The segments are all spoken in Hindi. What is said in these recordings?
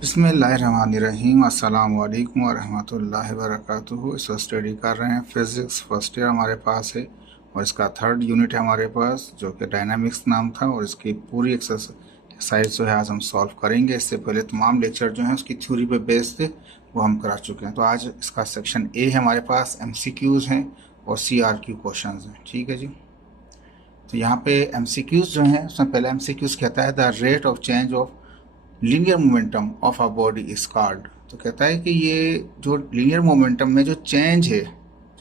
बिस्मिल्लाहिर्रहमानिर्रहीम अस्सलाम वालेकुम वरहमतुल्लाहि वबरकातुहू। इस वक्त स्टडी कर रहे हैं फिज़िक्स फर्स्ट ईयर हमारे पास है और इसका थर्ड यूनिट है हमारे पास जो कि डायनामिक्स नाम था और इसकी पूरी एक्सरसाइज जो है आज हम सॉल्व करेंगे। इससे पहले तमाम लेक्चर जो हैं उसकी थ्योरी पे बेस्ड थे वो हम करा चुके हैं। तो आज इसका सेक्शन ए है हमारे पास, MCQs हैं और CRQ क्वेश्चन हैं। ठीक है जी। तो यहाँ पे MCQs जो हैं उसमें पहला MCQs कहता है the rate of change of linear momentum of a body is called. तो कहता है कि ये जो लीनियर मोमेंटम में जो चेंज है,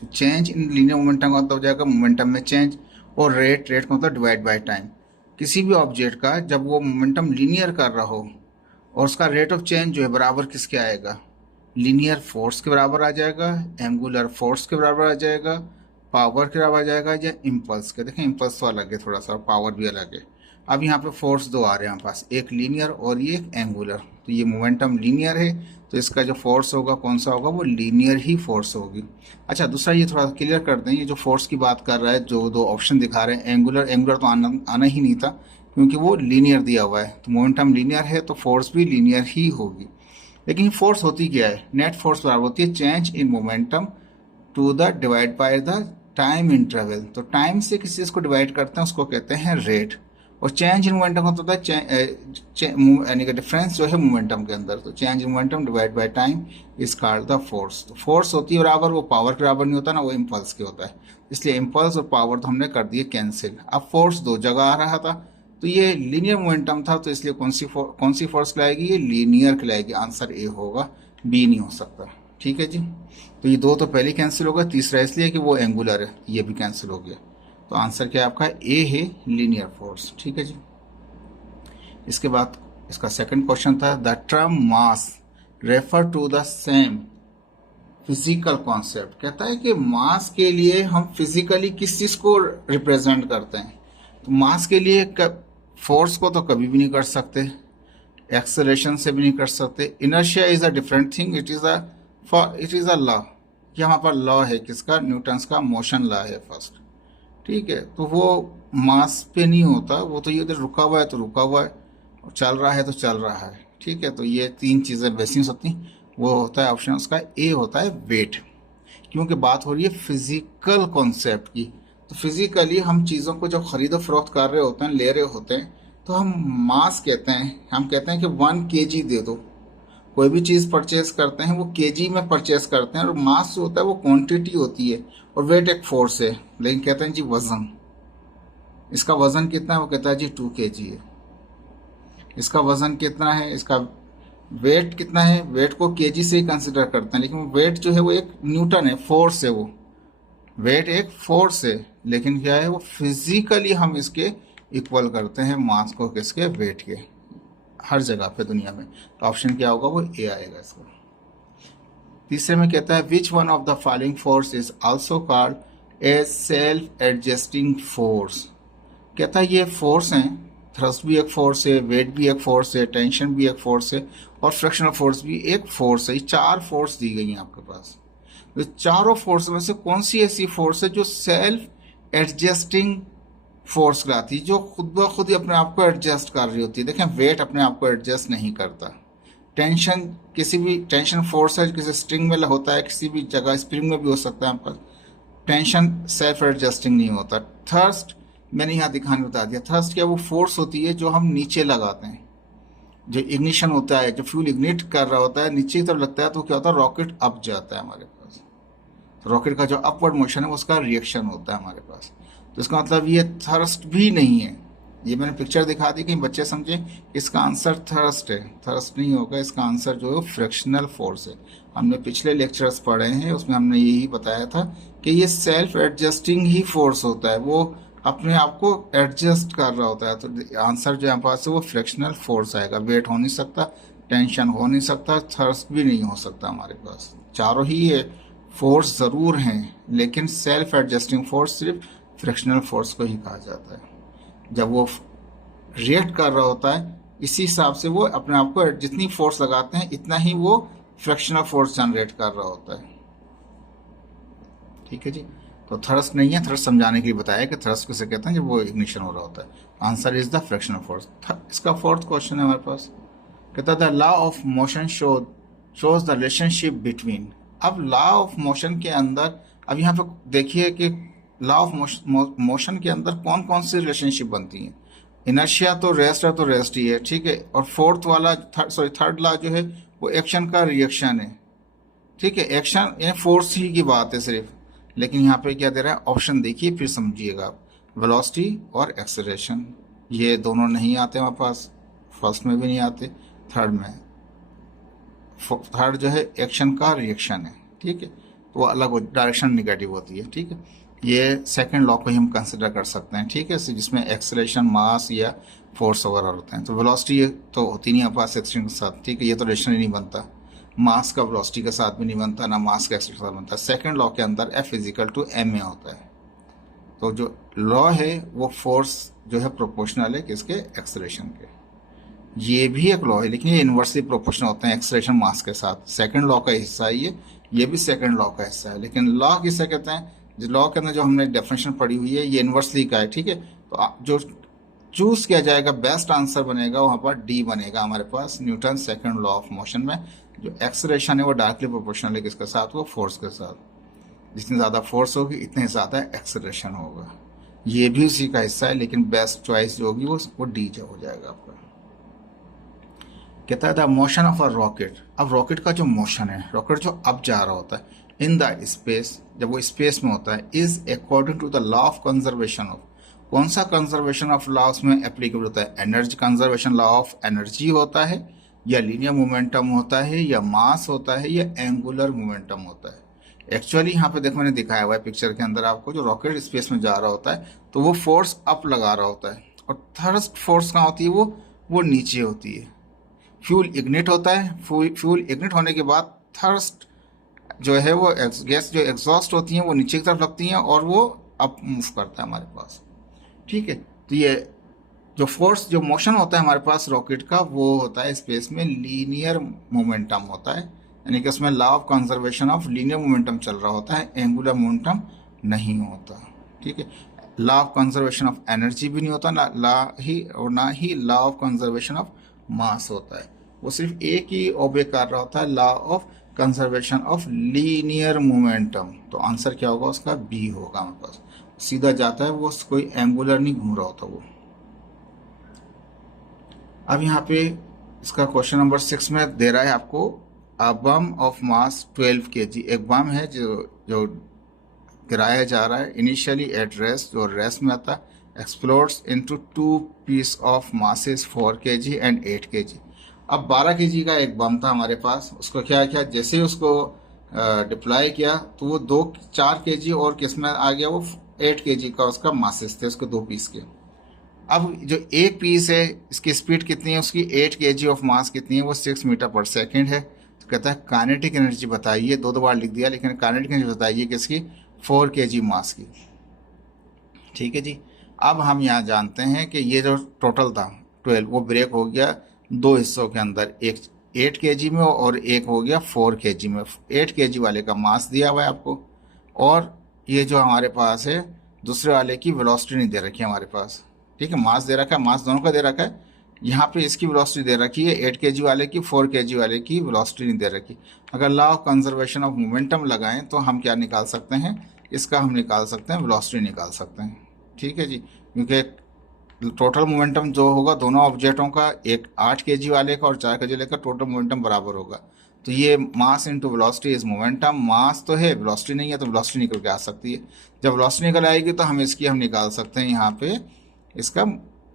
जो चेंज इन लीनियर मोमेंटम का मतलब हो जाएगा मोमेंटम में चेंज, और रेट का मतलब डिवाइड बाय टाइम। किसी भी ऑब्जेक्ट का जब वो मोमेंटम लीनियर कर रहा हो और उसका रेट ऑफ चेंज जो है बराबर किसके आएगा, लीनियर फोर्स के बराबर आ जाएगा, एंगुलर फोर्स के बराबर आ जाएगा, पावर के बराबर आ जाएगा, या इम्पल्स के। देखें इम्पल्स तो अलग है थोड़ा सा, पावर भी अलग है। अब यहाँ पे फोर्स दो आ रहे हैं हमारे पास, एक लीनियर और ये एक एंगुलर। तो ये मोमेंटम लीनियर है तो इसका जो फोर्स होगा कौन सा होगा, वो लीनियर ही फोर्स होगी। अच्छा दूसरा ये थोड़ा क्लियर कर दें, ये जो फोर्स की बात कर रहा है, जो दो ऑप्शन दिखा रहे हैं, एंगुलर तो आना ही नहीं था क्योंकि वो लीनियर दिया हुआ है। तो मोमेंटम लीनियर है तो फोर्स भी लीनियर ही होगी। लेकिन फोर्स होती क्या है, नेट फोर्स बराबर होती है change in momentum to the divide by the time interval. तो टाइम से किसी चीज को डिवाइड करते हैं उसको कहते हैं रेट, और चेंज इन मोमेंटम का होता है यानी कि डिफरेंस जो है मोमेंटम के अंदर। तो change in momentum divide by time is called the force. तो फोर्स होती है बराबर, वो पावर के बराबर नहीं होता ना, वो इम्पल्स के होता है। इसलिए इम्पल्स और पावर तो हमने कर दिए कैंसिल। अब फोर्स दो जगह आ रहा था तो ये लीनियर मोमेंटम था, तो इसलिए कौन सी फोर्स कहलाएगी, ये लीनियर कहलाएगी। आंसर ए होगा, बी नहीं हो सकता। ठीक है जी। तो ये दो तो पहले कैंसिल होगा, तीसरा इसलिए कि वो एंगुलर है, ये भी कैंसिल हो गया। तो आंसर क्या है आपका, ए है लीनियर फोर्स। ठीक है जी। इसके बाद इसका सेकंड क्वेश्चन था the term mass refer to the same physical concept. कहता है कि मास के लिए हम फिजिकली किस चीज को रिप्रेजेंट करते हैं। तो मास के लिए फोर्स को तो कभी भी नहीं कर सकते, एक्सेलरेशन से भी नहीं कर सकते। Inertia is a different thing, it is a law. ये हमारे पास लॉ है किसका, न्यूटन्स का मोशन लॉ है फर्स्ट। ठीक है, तो वो मास पे नहीं होता, वो तो ये उधर रुका हुआ है तो रुका हुआ है, और चल रहा है तो चल रहा है। ठीक है, तो ये तीन चीज़ें बेसिस होती हैं। वो होता है ऑप्शन उसका ए होता है वेट, क्योंकि बात हो रही है फिजिकल कॉन्सेप्ट की। तो फिजिकली हम चीज़ों को जब खरीदो फरोख्त कर रहे होते हैं, ले रहे होते हैं, तो हम मास कहते हैं। हम कहते हैं कि 1 kg दे दो। कोई भी चीज़ परचेज करते हैं वो केजी में परचेज करते हैं, और मास जो होता है वो क्वांटिटी होती है, और वेट एक फोर्स है। लेकिन कहते हैं जी वजन, इसका वजन कितना है, वो कहता है जी 2 kg है। इसका वजन कितना है, इसका वेट कितना है, वेट को केजी से ही कंसिडर करते हैं, लेकिन वेट जो है वो एक न्यूटन है, फोर्स है। वो वेट एक फोर्स है, लेकिन क्या है, वो फिजिकली हम इसके इक्वल करते हैं मास को किसके, वेट के, हर जगह पे दुनिया में। तो ऑप्शन क्या होगा, वो ए आएगा इसका। तीसरे में कहता है which one of the following force is also called a self adjusting force. कहता है ये फोर्स हैं, थ्रस्ट भी एक फोर्स है, वेट भी एक फोर्स है, टेंशन भी एक फोर्स है, और फ्रिक्शनल फोर्स भी एक फोर्स है। ये 4 फोर्स दी गई हैं आपके पास। तो चारों फोर्स में से कौन सी ऐसी फोर्स है जो सेल्फ एडजस्टिंग फोर्स कहलाती है, जो खुद ब खुद ही अपने आप को एडजस्ट कर रही होती है। देखें वेट अपने आप को एडजस्ट नहीं करता। टेंशन, किसी भी टेंशन फोर्स है, किसी स्ट्रिंग में होता है, किसी भी जगह स्प्रिंग में भी हो सकता है आपका, टेंशन सेल्फ एडजस्टिंग नहीं होता। थर्स्ट मैंने यहाँ दिखाने बता दिया, थर्स्ट क्या, वो फोर्स होती है जो हम नीचे लगाते हैं। जो इग्निशन होता है, जो फ्यूल इग्निट कर रहा होता है, नीचे की तरफ लगता है तो क्या होता है, रॉकेट अप जाता है हमारे पास। तो रॉकेट का जो अपवर्ड मोशन है उसका रिएक्शन होता है हमारे पास। तो इसका मतलब ये थर्स्ट भी नहीं है। ये मैंने पिक्चर दिखा दी कि बच्चे समझे, इसका आंसर थर्स्ट है, थर्स्ट नहीं होगा। इसका आंसर जो है फ्रिक्शनल फोर्स है। हमने पिछले लेक्चर्स पढ़े हैं, उसमें हमने यही बताया था कि ये सेल्फ एडजस्टिंग ही फोर्स होता है, वो अपने आप को एडजस्ट कर रहा होता है। तो आंसर जो यहाँ पास है वो फ्रिक्शनल फोर्स आएगा। वेट हो नहीं सकता, टेंशन हो नहीं सकता, थर्स्ट भी नहीं हो सकता हमारे पास। चारों ही ये फोर्स ज़रूर हैं, लेकिन सेल्फ एडजस्टिंग फोर्स सिर्फ फ्रिक्शनल फोर्स को ही कहा जाता है। जब वो रिएक्ट कर रहा होता है, इसी हिसाब से वो अपने आप को जितनी फोर्स लगाते हैं इतना ही वो फ्रिक्शनल फोर्स जनरेट कर रहा होता है। ठीक है जी। तो थ्रस्ट नहीं है, थ्रस्ट समझाने के लिए बताया कि थ्रस्ट किसे कहते हैं जब वो इग्निशन हो रहा होता है। Answer is the frictional force. इसका फोर्थ क्वेश्चन है हमारे पास, कहता the law of motion shows the relationship between. अब लॉ ऑफ मोशन के अंदर, अब यहाँ पे देखिए कि लॉ ऑफ मोशन के अंदर कौन कौन सी रिलेशनशिप बनती है। इनर्शिया तो रेस्ट ही है, ठीक है। और फोर्थ वाला थर्ड लॉ जो है वो एक्शन का रिएक्शन है, ठीक है। एक्शन यानी फोर्स ही की बात है सिर्फ, लेकिन यहाँ पे क्या दे रहा है ऑप्शन, देखिए फिर समझिएगा आप। वेलोसिटी और एक्सेलरेशन ये दोनों नहीं आते हमारे पास, फर्स्ट में भी नहीं आते, थर्ड में। थर्ड जो है एक्शन का रिएक्शन है, ठीक है, तो वो अलग डायरेक्शन निगेटिव होती है, ठीक है। ये सेकंड लॉ को ही हम कंसिडर कर सकते हैं, ठीक है, जिसमें एक्सेलरेशन, मास या फोर्स वगैरह होते हैं। तो वेलोसिटी तो होती नहीं हमारे पास एक्सेलरेशन के साथ, ठीक है, ये तो रिलेशन ही नहीं बनता। मास का वेलोसिटी के साथ भी नहीं बनता, ना मास का एक्सेलरेशन के साथ बनता। सेकंड लॉ के अंदर F is equal to m a होता है। तो जो लॉ है वो फोर्स जो है प्रोपोर्शनल है किसके, एक्सेलरेशन के। ये भी एक लॉ है, लेकिन ये इन्वर्सली प्रोपोर्शनल होते हैं एक्सेलरेशन मास के साथ। सेकंड लॉ का हिस्सा है ये भी सेकंड लॉ का हिस्सा है। लेकिन लॉ किसे कहते हैं, जो लॉ के अंदर जो हमने डेफिनेशन पढ़ी हुई है ये इन्वर्सली का है, ठीक है। तो जो चूज किया जाएगा, बेस्ट आंसर बनेगा वहां पर डी बनेगा हमारे पास, Newton second law of motion में। जो एक्सेलरेशन है वो डायरेक्टली प्रोपोर्शनल है किसके साथ, वो फोर्स के साथ। जितनी ज़्यादा फोर्स होगी इतने ज़्यादा एक्सेलरेशन होगा। ये भी उसी का हिस्सा है, लेकिन बेस्ट चॉइस जो होगी वो डी जो हो जाएगा आपका। कहता है the motion of a rocket. अब रॉकेट का जो मोशन है, रॉकेट जो अब जा रहा होता है इन द स्पेस, जब वो स्पेस में होता है, is according to the law of conservation of. कौन सा कंजर्वेशन ऑफ लॉ उसमें एप्लीकेबल होता है, energy conservation law of energy होता है, या लीनियर मोमेंटम होता है, या मास होता है, या एंगुलर मोमेंटम होता है। एक्चुअली यहाँ पे देखो मैंने दिखाया हुआ है पिक्चर के अंदर आपको, जो रॉकेट स्पेस में जा रहा होता है तो वो फोर्स अप लगा रहा होता है, और थर्स्ट फोर्स कहाँ होती है, वो नीचे होती है। फ्यूल इग्निट होता है, फ्यूल इग्निट होने के बाद थर्स्ट जो है वो गैस जो एग्जॉस्ट होती हैं वो नीचे की तरफ लगती हैं और वो अप मूव करता है हमारे पास, ठीक है। तो ये जो फोर्स, जो मोशन होता है हमारे पास रॉकेट का, वो होता है स्पेस में लीनियर मोमेंटम होता है, यानी कि उसमें law of conservation of linear momentum चल रहा होता है, एंगुलर मोमेंटम नहीं होता, ठीक है। Law of conservation of energy भी नहीं होता, ना ही law of conservation of mass होता है। वो सिर्फ एक ही ओबे कर रहा होता है, law of conservation of linear momentum. तो आंसर क्या होगा उसका, बी होगा हमारे पास, सीधा जाता है वो, कोई एंगुलर नहीं घूम रहा होता वो। अब यहाँ पे इसका क्वेश्चन नंबर 6 में दे रहा है आपको, अ बम ऑफ मास 12 kg। एक बम है जो गिराया जा रहा है इनिशियली एट रेस्ट, जो रेस्ट में आता है, explodes into 2 piece of masses 4 kg and 8 kg। अब 12 kg का एक बम था हमारे पास, उसको क्या किया, जैसे ही उसको डिप्लॉय किया तो वो 4 kg और किस में आ गया, वो 8 kg का उसका मासेस थे, उसके 2 पीस के। अब जो एक पीस है इसकी स्पीड कितनी है, उसकी 8 kg ऑफ मास कितनी है, वो 6 मीटर पर सेकेंड है। तो कहता है काइनेटिक एनर्जी बताइए, दो बार लिख दिया, लेकिन काइनेटिक एनर्जी बताइए किसकी, 4 kg मास की, ठीक है जी। अब हम यहाँ जानते हैं कि ये जो टोटल था 12, वो ब्रेक हो गया दो हिस्सों के अंदर, एक 8 kg में और एक हो गया 4 kg में। 8 kg वाले का मास दिया हुआ है आपको, और ये जो हमारे पास है दूसरे वाले की वेलोसिटी नहीं दे रखी है हमारे पास, ठीक है। मास दे रखा है, मास दोनों का दे रखा है, यहाँ पे इसकी वेलोसिटी दे रखी है 8 kg वाले की, 4 kg वाले की वेलोसिटी नहीं दे रखी। अगर law of conservation of momentum लगाएं तो हम क्या निकाल सकते हैं, इसका हम निकाल सकते हैं वेलोसिटी निकाल सकते हैं, ठीक है जी। क्योंकि टोटल मोमेंटम जो होगा दोनों ऑब्जेक्टों का, एक 8 kg वाले का और 4 kg वाले का, टोटल मोमेंटम बराबर होगा। तो ये mass into velocity is momentum, mass तो है वेलोसिटी नहीं है, तो वेलोसिटी निकल के आ सकती है। जब वेलोसिटी निकल आएगी तो हम निकाल सकते हैं यहाँ पे इसका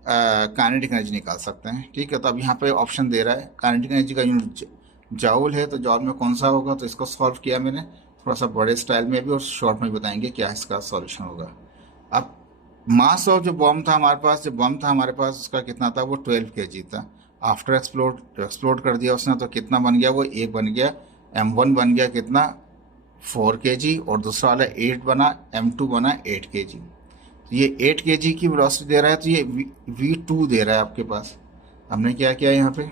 काइनेटिक एनर्जी निकाल सकते हैं, ठीक है। तो अब यहाँ पे ऑप्शन दे रहा है काइनेटिक एनर्जी का यूनिट जाउल है, तो जाउल में कौन सा होगा, तो इसको सॉल्व किया मैंने थोड़ा सा बड़े स्टाइल में भी, और शॉर्ट में बताएंगे क्या इसका सॉल्यूशन होगा। अब मास ऑफ जो बम था हमारे पास, जो बम था हमारे पास उसका कितना था, वो 12 kg था। आफ्टर एक्सप्लोड कर दिया उसने, तो कितना बन गया, वो एक बन गया, M1 बन गया कितना 4 kg, और दूसरा वाला 8 बना, M2 बना 8 kg। तो ये 8 kg की वेलोसिटी दे रहा है, तो ये V2 दे रहा है आपके पास। हमने क्या किया यहाँ पे,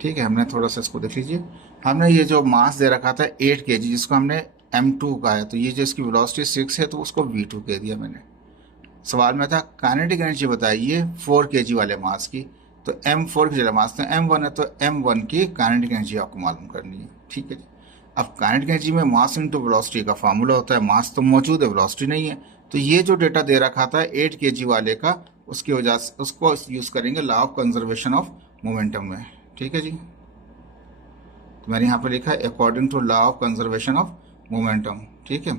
ठीक है, हमने थोड़ा सा इसको देख लीजिए, हमने ये जो मास दे रखा था 8 kg, जिसको हमने M2 का है, तो ये जो इसकी वेलोसिटी 6 है तो उसको V2 कह दिया मैंने। सवाल में था काइनेटिक एनर्जी बताइए 4 kg वाले मास की, तो m 4 kg वाले मास तो m1 है, तो m1 की काइनेटिक एनर्जी आपको मालूम करनी है। ठीक है जी। अब काइनेटिक एनर्जी में मास इनटू वेलोसिटी का फार्मूला होता है, मास तो मौजूद है, वेलोसिटी नहीं है। तो ये जो डेटा दे रखा था 8 kg वाले का, उसकी वजह से उसको यूज करेंगे law of conservation of momentum में। ठीक है जी। तो मैंने यहाँ पर लिखा है according to law of conservation of momentum. ठीक है।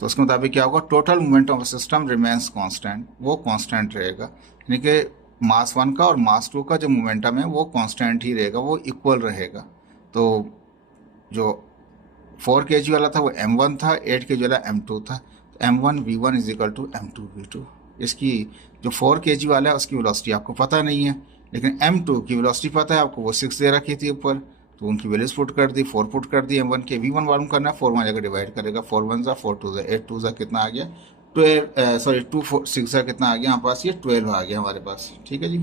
तो उसके मुताबिक क्या होगा, total momentum of system remains constant, वो कांस्टेंट रहेगा, यानी कि मास 1 का और मास 2 का जो मोमेंटम है वो कांस्टेंट ही रहेगा, वो इक्वल रहेगा। तो जो 4 kg वाला था वो m1 था, 8 kg वाला m2 था। तो m1 v1 is equal to m2 v2। इसकी जो 4 kg वाला है उसकी वेलोसिटी आपको पता नहीं है, लेकिन m2 की वेलोसिटी पता है आपको, वो 6 दे रखी थी ऊपर, तो उनकी वैल्यूज पुट कर दी, 4 पुट कर दी। m1 के v1 मालूम करना है, 4 वहाँ जाकर डिवाइड करेगा, 4 1 जा 4 2 जा 8 2 जा कितना आ गया 12, सॉरी 2 4 6 जा कितना आ गया हमारे पास, ये 12 आ गया हमारे पास। ठीक है जी।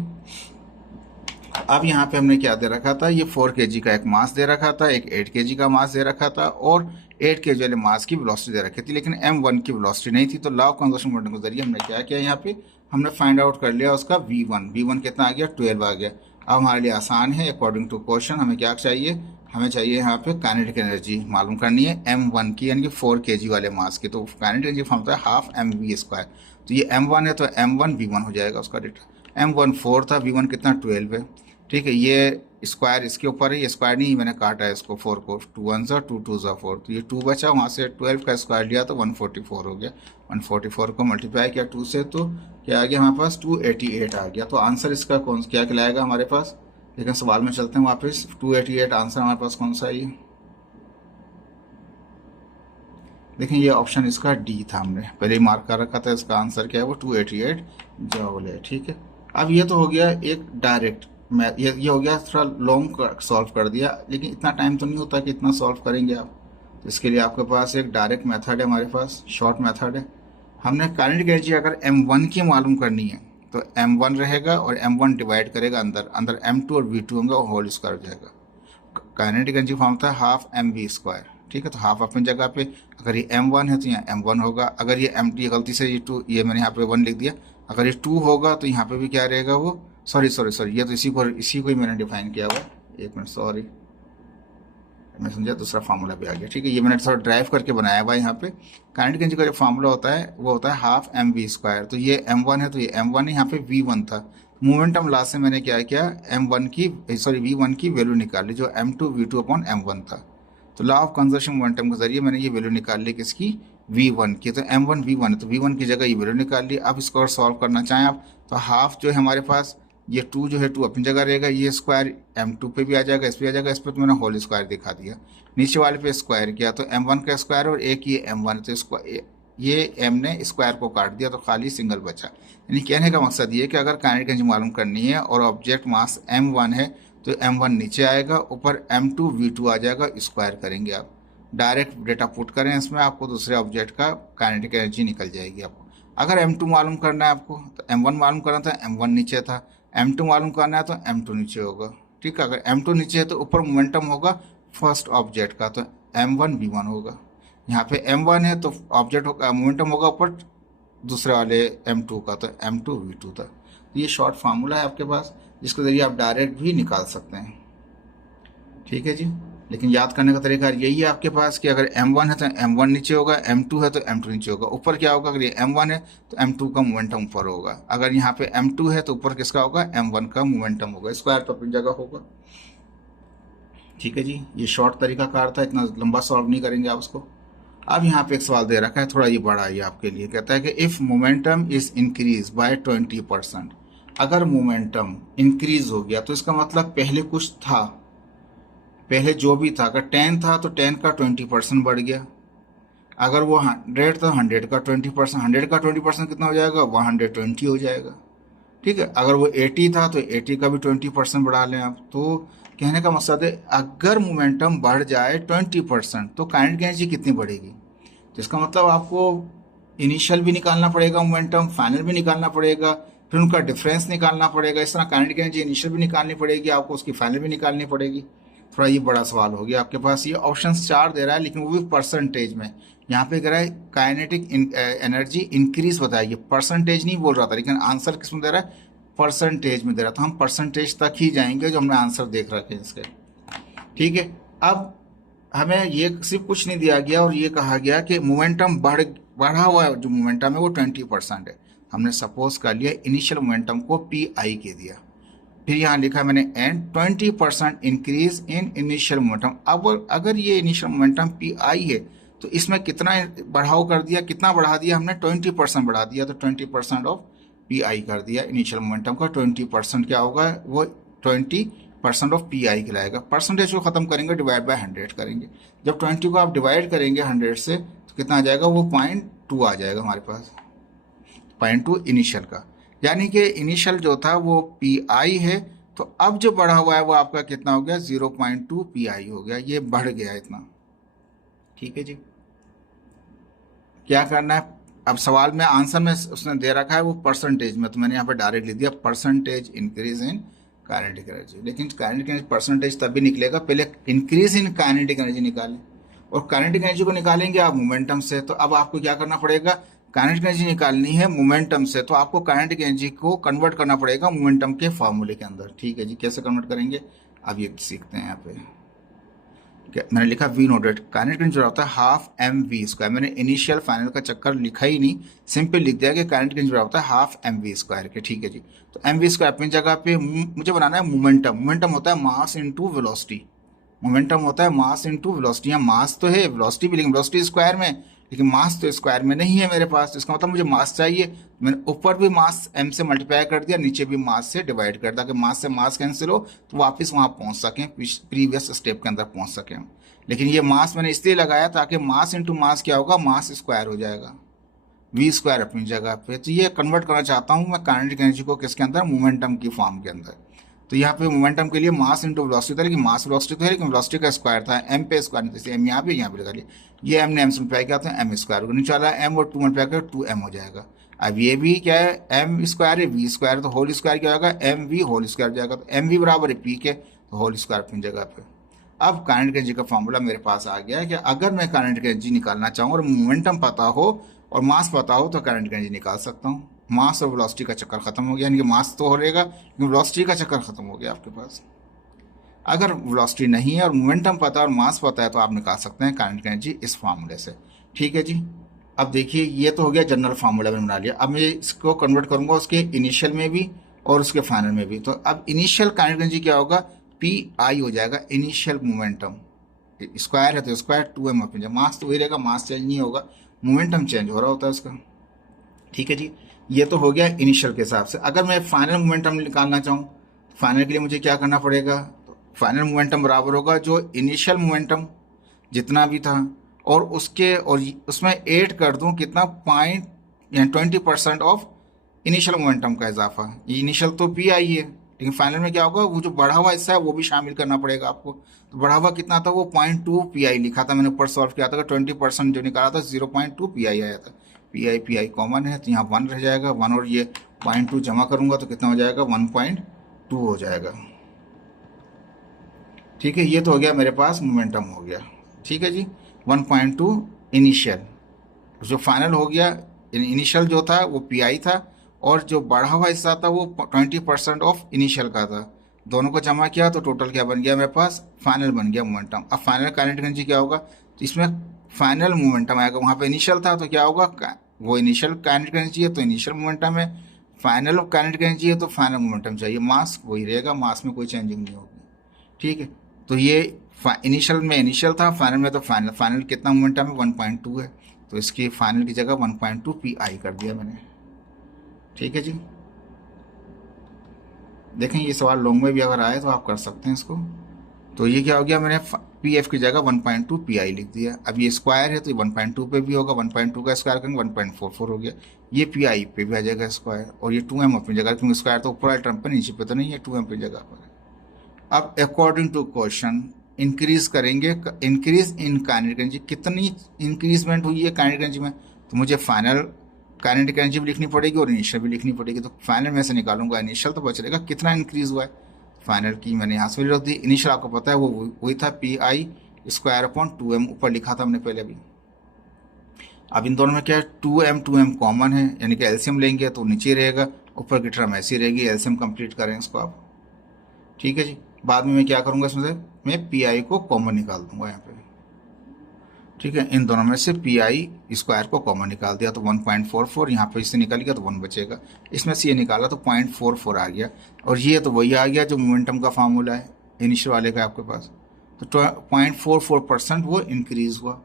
अब यहाँ पे हमने क्या दे रखा था, ये 4 kg का एक मास दे रखा था, एक 8 kg का मास दे रखा था, और 8 kg वाले मास की वेलोसिटी दे रखी थी, लेकिन m1 की वेलोसिटी नहीं थी। तो लॉ ऑफ कंजर्वेशन मोमेंटम के जरिए हमने क्या किया, यहाँ पे हमने फाइंड आउट कर लिया उसका v1 कितना आ गया 12 आ गया। अब हमारे लिए आसान है, अकॉर्डिंग टू क्वेश्चन हमें क्या चाहिए, हमें चाहिए यहाँ पे काइनेटिक एनर्जी मालूम करनी है m1 की, यानी कि 4 kg वाले मास की। तो काइनेटिक एनर्जी फॉर्म होता है हाफ mv²। तो ये m1 है तो m1 v1 हो जाएगा उसका डेटा। m1 4 था, v1 कितना 12 है। ठीक है, ये स्क्वायर इसके ऊपर है, ये स्क्वायर नहीं मैंने काटा है इसको 4 को, 2 1 जा 2 2 जा 4, तो ये 2 बचा, वहाँ से 12 का स्क्वायर लिया तो 144 हो गया। 144 को मल्टीप्लाई किया 2 से तो क्या आ गया हमारे पास 288 आ गया। तो आंसर इसका कौन क्या कहलाएगा हमारे पास, लेकिन सवाल में चलते हैं वापस। 288 आंसर हमारे पास कौन सा है ये, देखिए ये ऑप्शन इसका डी था, हमने पहले ही मार्क कर रखा था, इसका आंसर क्या है वो 288 जूल है। ठीक है। अब ये तो हो गया एक डायरेक्ट, ये हो गया थोड़ा लॉन्ग सॉल्व कर दिया, लेकिन इतना टाइम तो नहीं होता कि इतना सॉल्व करेंगे आप। तो इसके लिए आपके पास एक डायरेक्ट मेथड है, हमारे पास शॉर्ट मेथड है। हमने काइनेटिक एनर्जी अगर m1 की मालूम करनी है तो m1 रहेगा और m1 डिवाइड करेगा अंदर, अंदर m2 और v2 होंगे और होल स्क्वायर हो जाएगा। काइनेटिक एनर्जी फॉर्म था हाफ mv²। ठीक है, तो हाफ अपनी जगह पे, अगर ये m1 है तो यहाँ m1 होगा, अगर ये m2 गलती से ये 2, ये मैंने यहाँ पे 1 लिख दिया, अगर ये 2 होगा तो यहाँ पे भी क्या रहेगा वो, सॉरी ये तो इसी को ही मैंने डिफाइन किया हुआ, एक मिनट सॉरी मैं समझा दूसरा फार्मूला भी आ गया। ठीक है, ये मैंने थोड़ा ड्राइव करके बनाया हुआ है। यहाँ पे काइनेटिक एनर्जी का जो फार्मूला होता है वो होता है हाफ mv²। तो ये m1 है तो ये m1 है, यहाँ पे v1 था। मोमेंटम लॉ से मैंने क्या किया, v1 की वैल्यू निकाल ली जो m2 v2 अपॉन m1 था। तो लॉ ऑफ कंजर्वेशन मोमेंटम के जरिए मैंने ये वैल्यू निकाल ली किसकी, v1 की। तो m1 v1 है तो v1 की जगह ये वैल्यू निकाल ली। अब इसको और सॉल्व करना चाहें आप तो हाफ जो है हमारे पास, ये 2 जो है 2 अपनी जगह रहेगा, ये स्क्वायर m2 पे भी आ जाएगा, इस पे आ जाएगा, इस पे तो मैंने होल स्क्वायर दिखा दिया, नीचे वाले पे स्क्वायर किया तो m1 का स्क्वायर और एक ये m1, तो इसको ये m ने स्क्वायर को काट दिया तो खाली सिंगल बचा। यानी कहने का मकसद ये कि अगर काइनेटिक एनर्जी मालूम करनी है और ऑब्जेक्ट मास m1 है तो m1 नीचे आएगा, ऊपर m2 v2 आ जाएगा, स्क्वायर करेंगे आप, डायरेक्ट डेटा पुट करें इसमें, आपको दूसरे ऑब्जेक्ट का काइनेटिक एनर्जी निकल जाएगी आपको। अगर m2 मालूम करना है आपको तो m1 मालूम करना था, m1 नीचे था, m2 मालूम करना है तो m2 नीचे होगा। ठीक है, अगर m2 नीचे है तो ऊपर मोमेंटम होगा फर्स्ट ऑब्जेक्ट का, तो m1 v1 होगा। यहाँ पे m1 है तो ऑब्जेक्ट होगा, मोमेंटम होगा ऊपर दूसरे वाले m2 का, तो m2 v2 था। तो ये शॉर्ट फार्मूला है आपके पास, जिसके जरिए आप डायरेक्ट भी निकाल सकते हैं। ठीक है जी, लेकिन याद करने का तरीका यही है आपके पास कि अगर m1 है तो m1 नीचे होगा, m2 है तो m2 नीचे होगा। ऊपर क्या होगा, अगर ये m1 है तो m2 का मोमेंटम ऊपर होगा, अगर यहाँ पे m2 है तो ऊपर किसका होगा, m1 का मोमेंटम होगा, स्क्वायर तो अपनी जगह होगा। ठीक है जी, ये शॉर्ट तरीका कार था, इतना लंबा सॉल्व नहीं करेंगे आप उसको। अब यहाँ पे एक सवाल दे रखा है, थोड़ा ये बड़ा है आपके लिए, कहता है कि if momentum is increase by 20%, अगर मोमेंटम इंक्रीज हो गया तो इसका मतलब पहले कुछ था, पहले जो भी था, अगर 10 था तो 10 का 20% बढ़ गया, अगर वो 100 तो 100 का 20%, 100 का 20% कितना हो जाएगा, 120 हो जाएगा। ठीक है, अगर वो 80 था तो 80 का भी 20% बढ़ा लें आप। तो कहने का मकसद है अगर मोमेंटम बढ़ जाए 20% तो काइनेटिक एनर्जी कितनी बढ़ेगी। तो इसका मतलब आपको इनिशियल भी निकालना पड़ेगा मोमेंटम, फाइनल भी निकालना पड़ेगा, फिर उनका डिफरेंस निकालना पड़ेगा। इस तरह काइनेटिक एनर्जी इनिशियल भी निकालनी पड़ेगी आपको, उसकी फाइनल भी निकालनी पड़ेगी। थोड़ा ये बड़ा सवाल हो गया आपके पास। ये ऑप्शंस 4 दे रहा है लेकिन वो भी परसेंटेज में। यहाँ पे कह रहा है काइनेटिक एनर्जी इंक्रीज बताइए, परसेंटेज नहीं बोल रहा था, लेकिन आंसर किसमें दे रहा है, परसेंटेज में दे रहा था। हम परसेंटेज तक ही जाएंगे जो हमने आंसर देख रखे हैं इसके। ठीक है, अब हमें ये सिर्फ कुछ नहीं दिया गया और ये कहा गया कि मोमेंटम बढ़ा हुआ जो मोमेंटम है वो 20% है। हमने सपोज कर लिया इनिशियल मोमेंटम को पी आई के दिया, फिर यहाँ लिखा मैंने and 20% increase in initial momentum. अब अगर ये इनिशियल मोमेंटम पी आई है तो इसमें कितना बढ़ाव कर दिया, कितना बढ़ा दिया हमने, 20% बढ़ा दिया। तो 20% ऑफ पी आई कर दिया इनिशियल मोमेंटम का। 20% क्या होगा, वो 20% ऑफ पी आई कहलाएगा। परसेंटेज को खत्म करेंगे, डिवाइड बाय 100 करेंगे। जब 20 को आप डिवाइड करेंगे 100 से तो कितना आ जाएगा, वो 0.2 आ जाएगा हमारे पास, 0.2 इनिशियल का। यानी कि इनिशियल जो था वो पी आई है, तो अब जो बढ़ा हुआ है वो आपका कितना हो गया, 0.2 पी आई हो गया। ये बढ़ गया इतना। ठीक है जी, क्या करना है अब सवाल में, आंसर में उसने दे रखा है वो परसेंटेज में, तो मैंने यहाँ पे डायरेक्ट लिख दिया percentage increase in kinetic energy. लेकिन काइनेटिक एनर्जी परसेंटेज तभी निकलेगा, पहले इंक्रीज इन काइनेटिक एनर्जी निकालें, और काइनेटिक एनर्जी को निकालेंगे आप मोमेंटम से। तो अब आपको क्या करना पड़ेगा, काइनेटिक एनर्जी निकालनी है मोमेंटम से, तो आपको काइनेटिक एनर्जी को कन्वर्ट करना पड़ेगा मोमेंटम के फॉर्मूले के अंदर। ठीक है जी, कैसे कन्वर्ट करेंगे अब ये सीखते हैं। यहाँ पे मैंने लिखा वी नोटेड, काइनेटिक एनर्जी होता है हाफ एम वी स्क्वायर। मैंने इनिशियल फाइनल का चक्कर लिखा ही नहीं, सिंपल लिख दिया कि काइनेटिक एनर्जी होता है हाफ एम वी स्क्वायर के। ठीक है जी, तो एम वी स्क्वायर अपनी जगह पे मुझे बनाना है मोमेंटम। मोमेंटम होता है मास इंटू वेलोसिटी। मोमेंटम होता है मास इंटू वेलोसिटी। यहाँ मास तो है, वेलोसिटी भी, लेकिन वेलोसिटी स्क्वायर में, लेकिन मास तो स्क्वायर में नहीं है मेरे पास। इसका मतलब मुझे मास चाहिए। मैंने ऊपर भी मास m से मल्टीप्लाई कर दिया, नीचे भी मास से डिवाइड कर दिया कि मास से मास कैंसिल हो तो वापस वहाँ पहुँच सकें, प्रीवियस स्टेप के अंदर पहुँच सकें। लेकिन ये मास मैंने इसलिए लगाया ताकि मास इंटू मास क्या होगा, मास स्क्वायर हो जाएगा, वी स्क्वायर अपनी जगह पे। तो ये कन्वर्ट करना चाहता हूँ मैं काइनेटिक एनर्जी को किसके अंदर, मोमेंटम की फॉर्म के अंदर। तो यहाँ पे मोमेंटम के लिए मास इंटू वेलोसिटी था, लेकिन मास वेलोसिटी तो है लेकिन वेलोसिटी का स्क्वायर था, एम पे स्क्वायर नहीं था, एम यहाँ पे लगा लिया। ये एम ने एम से मल्टीप्लाई किया तो एम स्क्वायर, नीचे वाला एम और 2 मल्टीप्लाई कर 2m हो जाएगा। अब ये भी क्या है, एम स्क्वायर है, वी स्क्वायर, तो होल स्क्वायर क्या होगा, एम वी होल स्क्वायर हो जाएगा। तो एम वी बराबर है पी के, तो होल स्क्वायर अपनी जगह पे। अब काइनेटिक एनर्जी का फॉर्मूला मेरे पास आ गया है कि अगर मैं काइनेटिक एनर्जी निकालना चाहूँ और मोमेंटम पता हो और मास पता हो तो काइनेटिक एनर्जी निकाल सकता हूँ। मास और वेलोसिटी का चक्कर खत्म हो गया, यानी कि मास तो हो रहेगा लेकिन वेलोसिटी का चक्कर खत्म हो गया आपके पास। अगर वेलोसिटी नहीं है और मोमेंटम पता है और मास पता है तो आप निकाल सकते हैं काइनेटिक एनर्जी इस फार्मूले से। ठीक है जी, अब देखिए ये तो हो गया जनरल फार्मूला मैंने बना लिया। अब मैं इसको कन्वर्ट करूंगा उसके इनिशियल में भी और उसके फाइनल में भी। तो अब इनिशियल काइनेटिक एनर्जी क्या होगा, पी आई हो जाएगा इनिशियल मोमेंटम। स्क्वायर है तो स्क्वायर 2m अपनी जगह, मास तो वही रहेगा, मास चेंज नहीं होगा, मोमेंटम चेंज हो रहा होता है उसका। ठीक है जी, ये तो हो गया इनिशियल के हिसाब से। अगर मैं फाइनल मोमेंटम निकालना चाहूँ, फाइनल के लिए मुझे क्या करना पड़ेगा, तो फाइनल मोमेंटम बराबर होगा जो इनिशियल मोमेंटम जितना भी था और उसके और उसमें ऐड कर दूं कितना, 20% ऑफ इनिशियल मोमेंटम का इजाफा। ये इनिशियल तो पी आई है लेकिन फाइनल में क्या होगा, वो जो बढ़ा हुआ हिस्सा है वो भी शामिल करना पड़ेगा आपको। तो बढ़ा हुआ कितना था, वो 0.2 पी आई लिखा था, मैंने ऊपर सॉल्व किया था, 20% जो निकाला था 0.2 पी आई आया था। पी आई कॉमन है तो यहाँ 1 रह जाएगा, 1 और ये 0.2 जमा करूंगा तो कितना हो जाएगा, 1.2 हो जाएगा। ठीक है, ये तो हो गया मेरे पास मोमेंटम हो गया। ठीक है जी, 1.2 इनिशियल, जो फाइनल हो गया, इनिशियल जो था वो पी आई था और जो बढ़ा हुआ हिस्सा था वो 20% ऑफ इनिशियल का था। दोनों को जमा किया तो टोटल क्या बन गया मेरे पास, फाइनल बन गया मोमेंटम। अब फाइनल काइनेटिक एनर्जी क्या होगा, तो इसमें फाइनल मोमेंटम आएगा, वहाँ पे इनिशियल था तो क्या होगा, वो इनिशियल काइनेटिक एनर्जी है तो इनिशियल मोमेंटम है, फाइनल काइनेटिक एनर्जी है तो फाइनल मोमेंटम चाहिए। मास वही रहेगा, मास में कोई चेंजिंग नहीं होगी। ठीक है, तो ये इनिशियल में इनिशियल था, फाइनल में तो फाइनल। फाइनल कितना मोमेंटम है, 1.2 है, तो इसकी फाइनल की जगह 1.2 पी आई कर दिया मैंने। ठीक है जी, देखें ये सवाल लॉन्ग में भी अगर आए तो आप कर सकते हैं इसको। तो ये क्या हो गया, मैंने पी एफ की जगह 1.2 पी आई लिख दिया। अब ये स्क्वायर है तो ये 1.2 पे भी होगा, 1.2 का स्क्वायर करेंगे 1.44 हो गया। ये पी आई पे भी आ जाएगा स्क्वायर, और ये 2m अपनी जगह, क्योंकि स्क्वायर तो ऊपर वाले टर्म पर, नीचे पे तो नहीं है, 2m की जगह पर है। अब अकॉर्डिंग टू क्वेश्चन इंक्रीज करेंगे, इंक्रीज इन काइनेटिक एनर्जी, कितनी इंक्रीजमेंट हुई है काइनेटिक एनर्जी में, तो मुझे फाइनल काइनेटिक एनर्जी भी लिखनी पड़ेगी और इनिशियल भी लिखनी पड़ेगी। तो फाइनल में से निकालूंगा इनिशियल तो पता चलेगा कितना इंक्रीज हुआ है। फाइनल की मैंने यहाँ से वैल्यू रख दी। इनिशियल आपको पता है वो वही था PI²/2m, ऊपर लिखा था हमने पहले भी। अब इन दोनों में क्या है, 2m कॉमन है, यानी कि एलसीएम लेंगे तो नीचे रहेगा, ऊपर की टर्म ऐसी रहेगी। एलसीएम कंप्लीट करें इसको आप, ठीक है जी। बाद में मैं क्या करूँगा, इसमें से मैं PI को कॉमन निकाल दूंगा यहाँ पे, ठीक है। इन दोनों में से PI² को कॉमन निकाल दिया तो 1.44, यहाँ पे इससे निकल गया तो 1 बचेगा। इसमें से ये निकाला तो 0.44 आ गया, और ये तो वही आ गया जो मोमेंटम का फार्मूला है इनिशियल वाले का आपके पास। तो 0.44% वो इंक्रीज हुआ।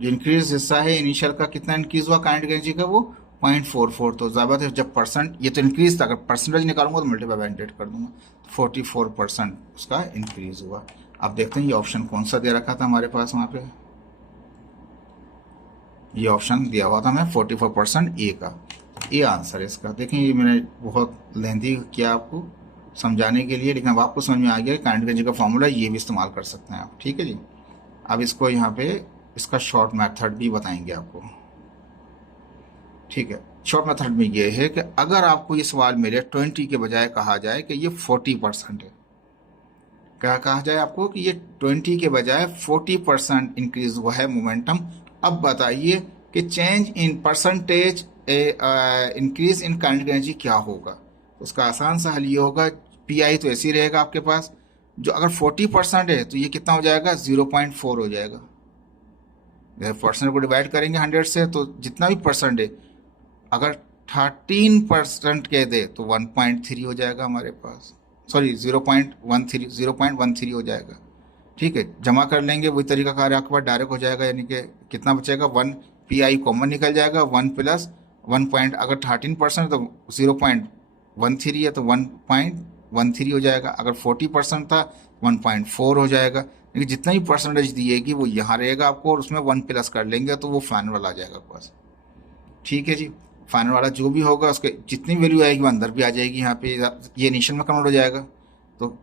जो इंक्रीज हिस्सा है इनिशियल का, कितना इंक्रीज हुआ काइनेटिक एनर्जी का, वो 0.44। तो ज़्यादा है जब परसेंट, ये तो इंक्रीज था, अगर परसेंटेज निकालूंगा तो मल्टीप्लाई बाय 100 कर दूंगा, 44% उसका इंक्रीज हुआ। अब देखते हैं ये ऑप्शन कौन सा दे रखा था हमारे पास वहाँ पे। ये ऑप्शन दिया हुआ था हमें 44% ए का, ये आंसर है इसका। देखें ये मैंने बहुत लेंथी किया आपको समझाने के लिए, लेकिन अब आपको समझ में आ गया काइनेटिक एनर्जी का फॉर्मूला ये भी इस्तेमाल कर सकते हैं आप, ठीक है जी। अब इसको यहाँ पे इसका शॉर्ट मेथड भी बताएंगे आपको, ठीक है। शॉर्ट मेथड में ये है कि अगर आपको ये सवाल मेरे 20 के बजाय कहा जाए कि ये 40% है, क्या कहा जाए आपको कि ये 20 के बजाय 40% इंक्रीज हुआ है मोमेंटम, अब बताइए कि change in percentage increase in kinetic energy क्या होगा। उसका आसान सा हल ये होगा, PI तो ऐसे ही रहेगा आपके पास, जो अगर 40% है तो ये कितना हो जाएगा, 0.4 हो जाएगा। परसेंट को डिवाइड करेंगे 100 से तो जितना भी परसेंट है, अगर 13% कह दे तो 1.3 हो जाएगा हमारे पास, सॉरी 0.13 हो जाएगा, ठीक है। जमा कर लेंगे वही तरीका कार आपके पास डायरेक्ट हो जाएगा, यानी कि कितना बचेगा, 1 PI कॉमन निकल जाएगा, 1 प्लस 1 अगर 13% तो 0.13 है तो 1.13 हो जाएगा। अगर 40% था 1.4 हो जाएगा, लेकिन जितना ही परसेंटेज दिएगी वो यहाँ रहेगा आपको, और उसमें 1 प्लस कर लेंगे तो वो फाइनल वाला आ जाएगा आपके पास, ठीक है जी। फाइनल वाला जो भी होगा उसके जितनी वैल्यू आएगी वो अंदर भी आ जाएगी, यहाँ पे ये इनिशियल में कन्वर्ट हो जाएगा, तो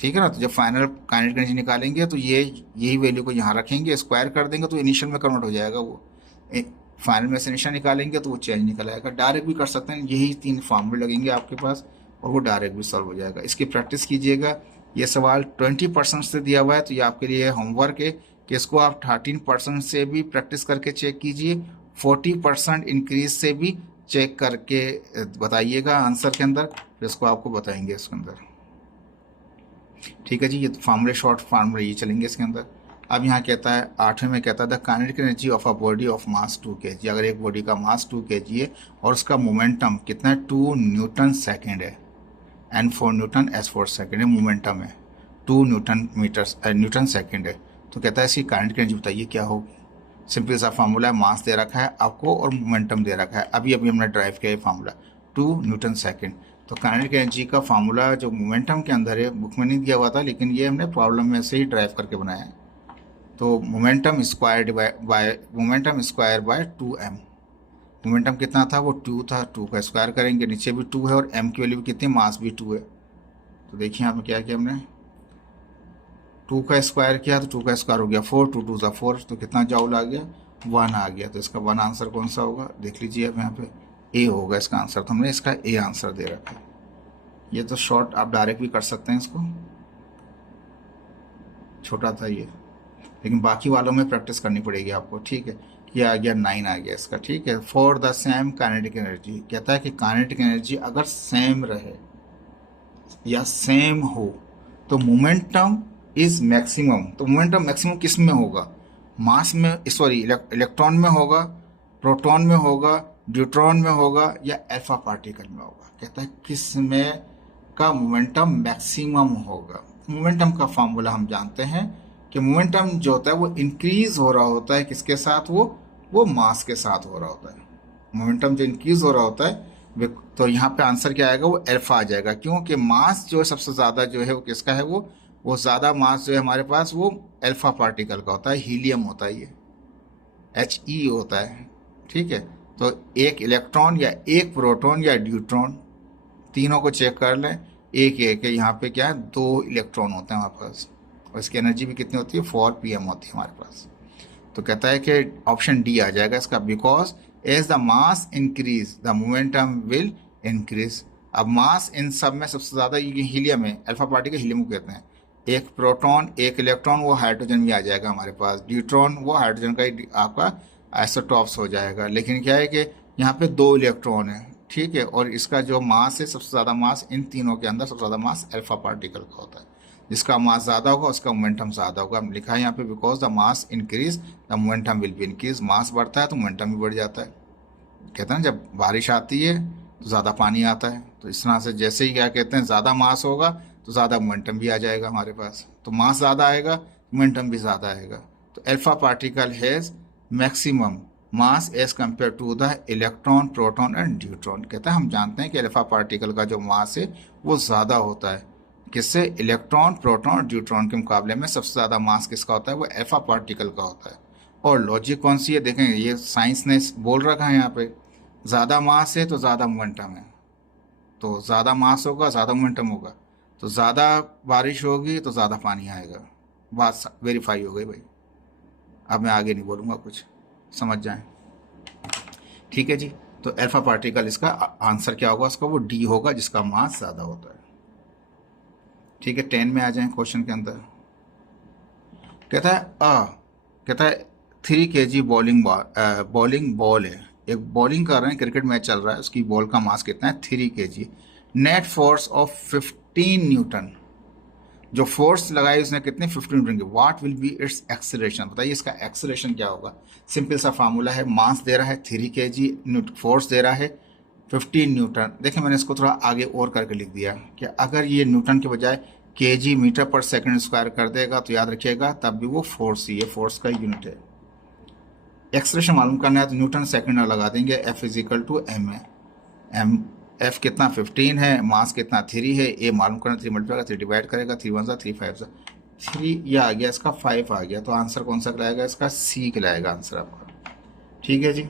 ठीक है ना। तो जब फाइनल काइनेटिक एनर्जी निकालेंगे तो ये यही वैल्यू को यहाँ रखेंगे, स्क्वायर कर देंगे तो इनिशियल में कन्वर्ट हो जाएगा वो। फाइनल में से इनिशियल निकालेंगे तो वो चेंज निकल आएगा। डायरेक्ट भी कर सकते हैं, यही 3 फॉर्मूले लगेंगे आपके पास और वो डायरेक्ट भी सॉल्व हो जाएगा। इसकी प्रैक्टिस कीजिएगा। ये सवाल 20% से दिया हुआ है तो ये आपके लिए होमवर्क है कि इसको आप 13% से भी प्रैक्टिस करके चेक कीजिए, 40% इंक्रीज से भी चेक करके बताइएगा आंसर के अंदर, फिर इसको आपको बताएंगे इसके अंदर, ठीक है जी। ये फार्मूले शॉर्ट फार्मूले ये चलेंगे इसके अंदर। अब यहाँ कहता है 8वें में कहता है the kinetic energy of a body of mass 2 kg। अगर एक बॉडी का मास 2 kg है और उसका मोमेंटम कितना है, 2 न्यूटन सेकेंड है, N4 न्यूटन S4 सेकेंड है, मोमेंटम है 2 न्यूटन सेकेंड है, तो कहता है इसकी काइनेटिक एनर्जी बताइए क्या होगी। सिंपल सा फार्मूला है, मास दे रखा है आपको और मोमेंटम दे रखा है, अभी हमने ड्राइव किया है फार्मूला 2 न्यूटन सेकेंड। तो काइनेटिक एनर्जी का फार्मूला जो मोमेंटम के अंदर है बुक में नहीं दिया हुआ था, लेकिन ये हमने प्रॉब्लम में से ही ड्राइव करके बनाया है। तो momentum square by 2m, momentum कितना था, वो 2 था, 2 का स्क्वायर करेंगे, नीचे भी 2 है और m की वैल्यू भी कितनी, मास भी 2 है। तो देखिए यहाँ पे क्या किया हमने, 2 का स्क्वायर किया तो 2 का स्क्वायर हो गया 4, 2 2 ज़ा 4, तो कितना जॉउल आ गया, 1 आ गया। तो इसका 1 आंसर कौन सा होगा, देख लीजिए अब यहाँ पे ए होगा इसका आंसर, तो हमने इसका ए आंसर दे रखा है। ये तो शॉर्ट आप डायरेक्ट भी कर सकते हैं, इसको छोटा था ये, लेकिन बाकी वालों में प्रैक्टिस करनी पड़ेगी आपको, ठीक है। ये आ गया 9 आ गया इसका, ठीक है। For the same kinetic energy, कहता है कि काइनेटिक एनर्जी अगर सेम रहे या सेम हो तो मोमेंटम इज मैक्सिमम। तो मोमेंटम मैक्सिमम किस में होगा, मास में, सॉरी इलेक्ट्रॉन में होगा, प्रोटॉन में होगा, ड्यूट्रॉन में होगा या अल्फा पार्टिकल में होगा। कहता है किस में का मोमेंटम मैक्सिमम होगा। मोमेंटम का फॉर्मूला हम जानते हैं कि मोमेंटम जो होता है वो इंक्रीज हो रहा होता है किसके साथ, वो मास के साथ हो रहा होता है। मोमेंटम जो इंक्रीज हो रहा होता है, तो यहाँ पे आंसर क्या आएगा, वो अल्फा आ जाएगा, क्योंकि मास जो है सबसे ज़्यादा जो है वो किसका है, वो ज़्यादा मास जो है हमारे पास वो अल्फा पार्टिकल का होता है, हीलियम होता है, ये He होता है, ठीक है। तो एक इलेक्ट्रॉन या एक प्रोटॉन या ड्यूट्रॉन, तीनों को चेक कर लें, एक एक है, यहाँ पे क्या है 2 इलेक्ट्रॉन होते हैं हमारे पास, और इसकी एनर्जी भी कितनी होती है 4 pm होती है हमारे पास। तो कहता है कि ऑप्शन डी आ जाएगा इसका, because as the mass increase the momentum will increase. अब मास इन सब में सबसे ज़्यादा ये हीलियम है, अल्फा पार्टिकल हीलियम को कहते हैं। एक प्रोटॉन, एक इलेक्ट्रॉन, वो हाइड्रोजन भी आ जाएगा हमारे पास। ड्यूट्रॉन वो हाइड्रोजन का ही आपका आइसोटॉप्स हो जाएगा। लेकिन क्या है कि यहाँ पे 2 इलेक्ट्रॉन है, ठीक है, और इसका जो मास है, सबसे ज़्यादा मास इन तीनों के अंदर सबसे ज़्यादा मास अल्फा पार्टिकल का होता है। जिसका मास ज़्यादा होगा उसका मोमेंटम ज़्यादा होगा। लिखा है यहाँ पे because the mass increase the momentum will be increase. Mass बढ़ता है तो मोमेंटम भी बढ़ जाता है। कहते हैं जब बारिश आती है तो ज़्यादा पानी आता है, तो इस तरह से जैसे ही क्या कहते हैं ज़्यादा मास होगा तो ज़्यादा मोमेंटम भी आ जाएगा हमारे पास। तो मास ज़्यादा आएगा, मोमेंटम भी ज़्यादा आएगा। तो alpha particle has maximum mass as compare to the electron, proton and neutron. कहते हैं हम जानते हैं कि अल्फा पार्टिकल का जो मास है वो ज़्यादा होता है किससे, इलेक्ट्रॉन, प्रोटॉन और न्यूट्रॉन के मुकाबले में सबसे ज़्यादा मास किसका होता है, वो अल्फा पार्टिकल का होता है। और लॉजिक कौन सी है, देखें ये साइंस ने बोल रखा है यहाँ पे, ज़्यादा मास है तो ज़्यादा मोमेंटम है, तो ज़्यादा मास होगा ज़्यादा मोमेंटम होगा, तो ज़्यादा बारिश होगी तो ज़्यादा पानी आएगा। बात वेरीफाई हो गई भाई। अब मैं आगे नहीं बोलूँगा कुछ, समझ जाएं, ठीक है जी। तो अल्फा पार्टिकल इसका आंसर क्या होगा, उसका वो डी होगा जिसका मास ज़्यादा होता है, ठीक है। 10 में आ जाएं क्वेश्चन के अंदर। कहता है 3 kg बॉलिंग बॉल है, एक बॉलिंग कर रहे हैं, क्रिकेट मैच चल रहा है, उसकी बॉल का मास कितना है, 3 kg। Net force of 15 Newton, जो फोर्स लगाई उसने कितने, 15 न्यूटन की। What will be it's acceleration, बताइए इसका एक्सेलरेशन क्या होगा। सिंपल सा फार्मूला है, मास दे रहा है 3 kg, फोर्स दे रहा है 15 न्यूटन। देखिए मैंने इसको थोड़ा आगे और करके लिख दिया कि अगर ये न्यूटन के बजाय kg मीटर पर सेकंड स्क्वायर कर देगा तो याद रखिएगा तब भी वो फोर्स ही है, फोर्स का यूनिट है। एक्सप्रेशन मालूम करना है तो न्यूटन सेकंड लगा देंगे, F is equal to m है। F कितना 15 है, मास कितना 3 है, ए मालूम करना, 3 मल्टीप्लाई 3 डिवाइड करेगा, 3 1 3 5 3, ये आ गया, इसका 5 आ गया। तो आंसर कौन सा कहलाएगा, इसका सी कहलाएगा आंसर आपका, ठीक है जी।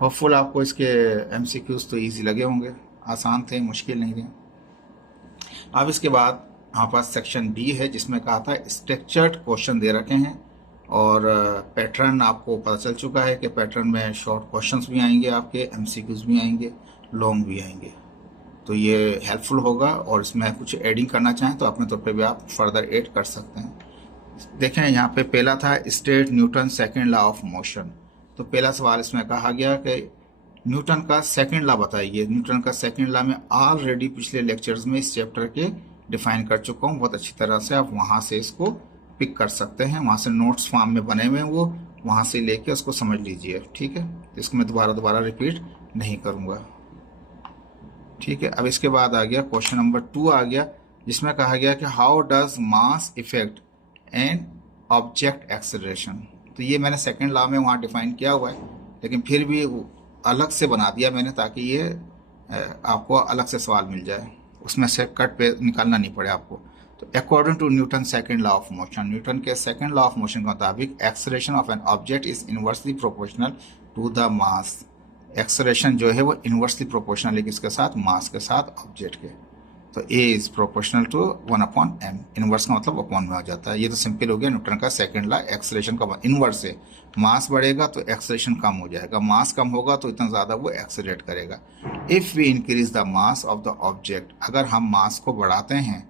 होपफुल आपको इसके MCQs तो ईजी लगे होंगे, आसान थे, मुश्किल नहीं थे। अब इसके बाद हमारे पास सेक्शन बी है जिसमें कहा था स्ट्रक्चर्ड क्वेश्चन दे रखे हैं और पैटर्न आपको पता चल चुका है कि पैटर्न में शॉर्ट क्वेश्चंस भी आएंगे, आपके MCQs भी आएंगे, लॉन्ग भी आएंगे। तो ये हेल्पफुल होगा और इसमें कुछ एडिंग करना चाहें तो अपने तौर पे भी आप फर्दर ऐड कर सकते हैं। देखें यहाँ पे पहला था state Newton second law of motion. तो पहला सवाल इसमें कहा गया कि न्यूटन का सेकेंड लॉ बताइए। न्यूटन का सेकेंड लॉ में ऑलरेडी पिछले लेक्चर्स में इस चैप्टर के डिफाइन कर चुका हूँ बहुत अच्छी तरह से, आप वहाँ से इसको पिक कर सकते हैं, वहाँ से नोट्स फॉर्म में बने हुए हैं वो, वहाँ से लेके उसको समझ लीजिए, ठीक है। इसको मैं दोबारा रिपीट नहीं करूँगा, ठीक है। अब इसके बाद आ गया क्वेश्चन नंबर 2 आ गया जिसमें कहा गया कि how does mass effect and object acceleration. तो ये मैंने सेकेंड लॉ में वहाँ डिफाइन किया हुआ है, लेकिन फिर भी अलग से बना दिया मैंने ताकि ये आपको अलग से सवाल मिल जाए, उसमें से कट पे निकालना नहीं पड़े आपको। तो according to Newton second law of motion, Newton के सेकेंड लॉ ऑफ मोशन के मुताबिक acceleration of an object is inversely proportional to the mass. Acceleration जो है वो इनवर्सली प्रोपोर्शनल है किसके साथ, मास के साथ ऑब्जेक्ट के। तो a is proportional to 1/m, inverse का मतलब अपॉन में आ जाता है। ये तो सिंपल हो गया न्यूटन का सेकंड लॉ। एक्सेलरेशन का इनवर्स है, मास बढ़ेगा तो एक्सेलरेशन कम हो जाएगा, मास कम होगा तो इतना ज़्यादा वो एक्सेलरेट करेगा। If we increase the mass of the object, अगर हम मास को बढ़ाते हैं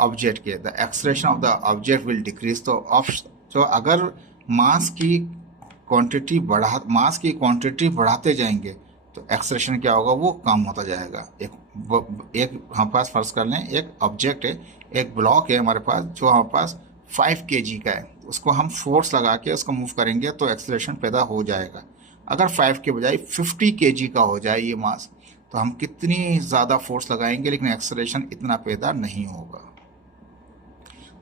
ऑब्जेक्ट के, the acceleration of the object will decrease. तो अगर मास की क्वांटिटी बढ़ाते जाएंगे तो एक्सेलरेशन क्या होगा, वो कम होता जाएगा। एक हम पास फर्ज कर लें एक ऑब्जेक्ट है, एक ब्लॉक है हमारे पास जो हमारे पास 5 kg का है, उसको हम फोर्स लगा के उसको मूव करेंगे तो एक्सेलरेशन पैदा हो जाएगा। अगर 5 के बजाय 50 kg का हो जाए ये मास, तो हम कितनी ज़्यादा फोर्स लगाएंगे लेकिन एक्सेलरेशन इतना पैदा नहीं होगा।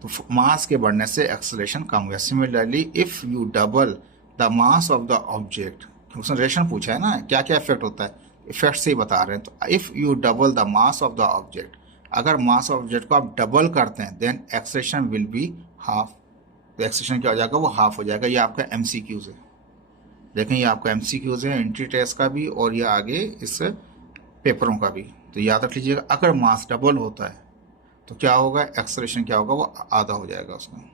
तो मास के बढ़ने से एक्सेलरेशन कम हुआ। Similarly if you double the mass of the object, उसने रिलेशन पूछा है ना क्या क्या इफेक्ट होता है, इफेक्ट से ही बता रहे हैं। तो if you double the mass of the object, अगर मास ऑफ ऑब्जेक्ट को आप डबल करते हैं then acceleration will be half. तो एक्सेलरेशन क्या हो जाएगा, वो हाफ हो जाएगा। ये आपका MCQs है, देखें ये आपका MCQs है, एंट्री टेस्ट का भी और ये आगे इस पेपरों का भी। तो याद रख लीजिएगा अगर मास डबल होता है तो क्या होगा, एक्सेलरेशन क्या होगा, वो आधा हो जाएगा उसमें।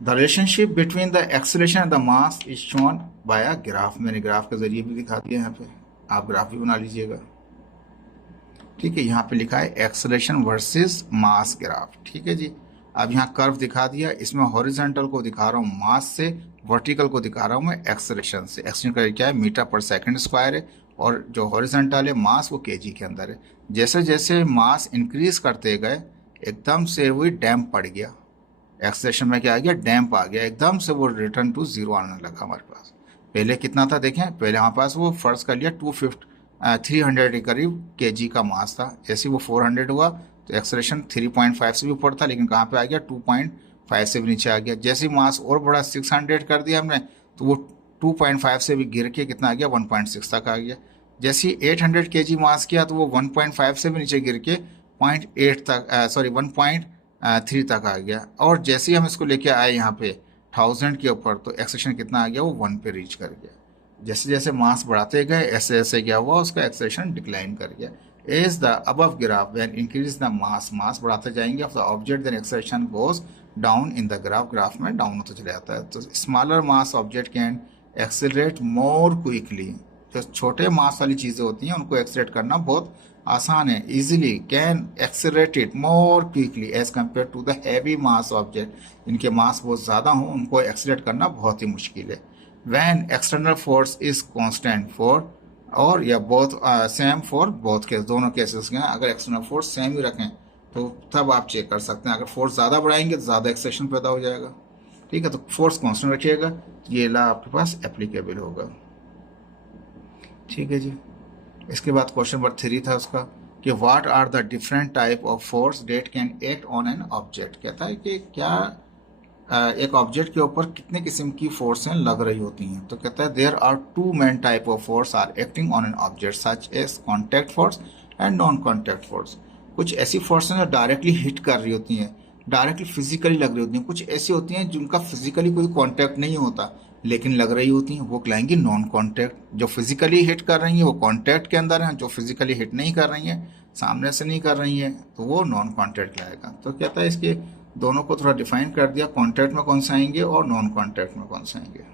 The relationship between the acceleration and the mass is shown by a graph, मैंने ग्राफ के जरिए भी दिखा दिया यहाँ पे। आप ग्राफ भी बना लीजिएगा। ठीक है, यहाँ पे लिखा है एक्सेलरेशन वर्सेस मास ग्राफ। ठीक है जी, अब यहाँ कर्व दिखा दिया, इसमें हॉरिजॉन्टल को दिखा रहा हूँ मास से, वर्टिकल को दिखा रहा हूँ मैं एक्सेलरेशन से। एक्सेलरेशन का क्या है, मीटर पर सेकंड स्क्वायर है, और जो हॉरिजॉन्टल है मास वो केजी के अंदर है। जैसे जैसे मास इंक्रीज करते गए एकदम से वही डैम्प पड़ गया, एक्सेलरेशन में क्या आ गया, डैम्प आ गया, एकदम से वो रिटर्न टू जीरो आने लगा हमारे पास। पहले कितना था देखें, पहले हमारे पास वो फर्ज कर लिया 300 के करीब केजी का मास था। जैसे वो 400 हुआ तो एक्सेलरेशन 3.5 से भी ऊपर था, लेकिन कहाँ पे आ गया, 2.5 से भी नीचे आ गया। जैसे ही मास और बड़ा 600 कर दिया हमने, तो वो 2.5 से भी गिर के कितना आ गया, 1.6 तक आ गया। जैसे ही 800 केजी मास किया तो वो 1.5 से भी नीचे गिर के 0.8 तक, 1.3 तक आ गया। और जैसे ही हम इसको लेके आए यहाँ पे 1000 के ऊपर, तो एक्सेलरेशन कितना आ गया, वो 1 पे रीच कर गया। जैसे जैसे मास बढ़ाते गए ऐसे ऐसे क्या हुआ, उसका एक्सेलरेशन डिक्लाइन कर गया। As the above graph when increase the mass बढ़ाते जाएंगे of the object, then acceleration goes down in the graph में डाउन होता चला जाता है। तो smaller mass object can accelerate more quickly. जो छोटे मास वाली चीज़ें होती हैं उनको एक्सेलरेट करना बहुत आसान है, easily can accelerate it more quickly as compare to the heavy mass object. इनके मास बहुत ज़्यादा हों उनको एक्सेलरेट करना बहुत ही मुश्किल है। When external force is constant for, और या both same for both case, दोनों केसेस के अगर एक्सटर्नल फोर्स सेम ही रखें तो तब आप चेक कर सकते हैं। अगर फोर्स ज़्यादा बढ़ाएंगे तो ज़्यादा एक्सेलरेशन पैदा हो जाएगा। ठीक है, तो फोर्स कांस्टेंट रखिएगा, ये ला आपके पास एप्लीकेबल होगा। ठीक है जी, इसके बाद क्वेश्चन नंबर 3 था उसका कि what are the different type of force that can act on an object. कहता है कि क्या एक ऑब्जेक्ट के ऊपर कितने किस्म की फोर्सें लग रही होती हैं। तो कहता है there are 2 main type of force are acting on an object such as contact force and non contact force. कुछ ऐसी फोर्सें जो डायरेक्टली हिट कर रही होती हैं, डायरेक्टली फिजिकली लग रही होती हैं। कुछ ऐसी होती हैं जिनका फिजिकली कोई कॉन्टैक्ट नहीं होता लेकिन लग रही होती हैं, वो कहलाएंगी नॉन कॉन्टैक्ट। जो फिजिकली हिट कर रही हैं वो कॉन्टैक्ट के अंदर हैं, जो फिजिकली हिट नहीं कर रही हैं, सामने से नहीं कर रही हैं, तो वो नॉन कॉन्टैक्ट कहलाएगा। तो कहता है इसके दोनों को थोड़ा डिफाइन कर दिया, कॉन्टैक्ट में कौन से आएंगे और नॉन कॉन्टैक्ट में कौन से आएंगे।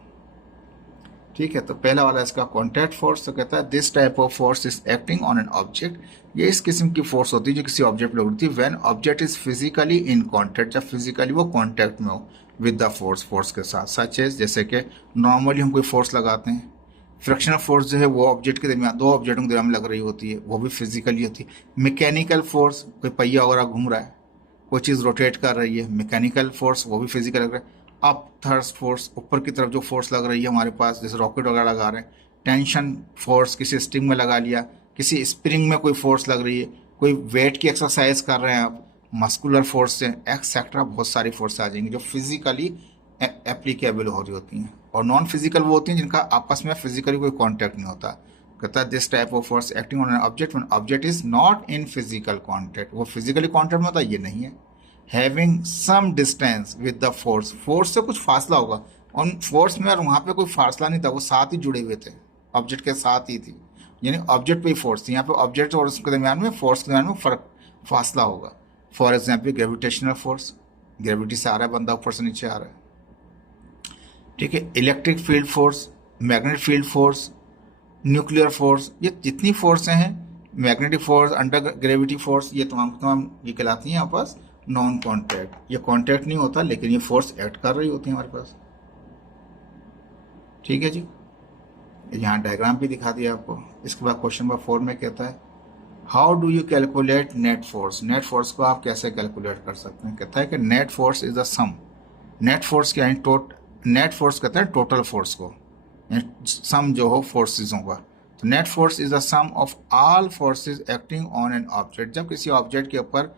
ठीक है, तो पहला वाला इसका कॉन्टैक्ट फोर्स। तो कहता है this type of force is acting on an object. ये इस किस्म की फोर्स होती है जो किसी ऑब्जेक्ट पे लगती है when object is physically in contact, जब फिजिकली वो कॉन्टैक्ट में हो विद द फोर्स के साथ। सच एज, जैसे कि नॉर्मली हम कोई फोर्स लगाते हैं, फ्रिक्शनल फोर्स जो है वो ऑब्जेक्ट के दरमियान, दो ऑब्जेक्टों के दरमियान लग रही होती है, वो भी फिजिकली होती है। मैकेनिकल फोर्स, कोई पहिया वगैरह घूम रहा है, कोई चीज़ रोटेट कर रही है, मैकेनिकल फोर्स, वो भी फिजिकल लग रहा है। अप थर्स्ट फोर्स, ऊपर की तरफ जो फोर्स लग रही है हमारे पास, जैसे रॉकेट वगैरह लगा रहे हैं। टेंशन फोर्स, किसी स्ट्रिंग में लगा लिया, किसी स्प्रिंग में कोई फोर्स लग रही है, कोई वेट की एक्सरसाइज कर रहे हैं आप, मस्कुलर फोर्स से एक्सेट्रा, बहुत सारी फोर्स आ जाएंगी जो फिजिकली एप्लीकेबल हो रही होती हैं। और नॉन फिजिकल वो होती हैं जिनका आपस में फिजिकली कोई कॉन्टैक्ट नहीं होता। कहता है this type of force acting on an object when object is not in physical contact, वो फिजिकली कॉन्टैक्ट में होता है, ये नहीं है। Having some distance with the force, force से कुछ फासला होगा, और फोर्स में और वहाँ पे कोई फासला नहीं था, वो साथ ही जुड़े हुए थे, ऑब्जेक्ट के साथ ही थी, यानी ऑब्जेक्ट पे ही फोर्स थी। यहाँ पे ऑब्जेक्ट और उसके दरमियान में, फोर्स के दरमियान में फर्क, फासला होगा। For example gravitational force, gravity से आ रहा है बंदा, ऊपर से नीचे आ रहा है। ठीक है, electric field force, magnetic field force, nuclear force, ये जितनी फोर्सें हैं, magnetic force, under gravity force, ये तमाम ये कहलाती हैं आपस नॉन कॉन्टैक्ट। ये कॉन्टैक्ट नहीं होता लेकिन ये फोर्स एक्ट कर रही होती है हमारे पास। ठीक है जी, यहाँ डायग्राम भी दिखा दिया आपको। इसके बाद क्वेश्चन नंबर 4 में कहता है how do you calculate net force. Net force को आप कैसे कैलकुलेट कर सकते हैं। कहता है कि net force is the sum. Net force क्या है, नेट फोर्स कहता है टोटल फोर्स को, सम जो हो फोर्सेजों का। तो net force is the sum of all forces acting on an object. जब किसी ऑब्जेक्ट के ऊपर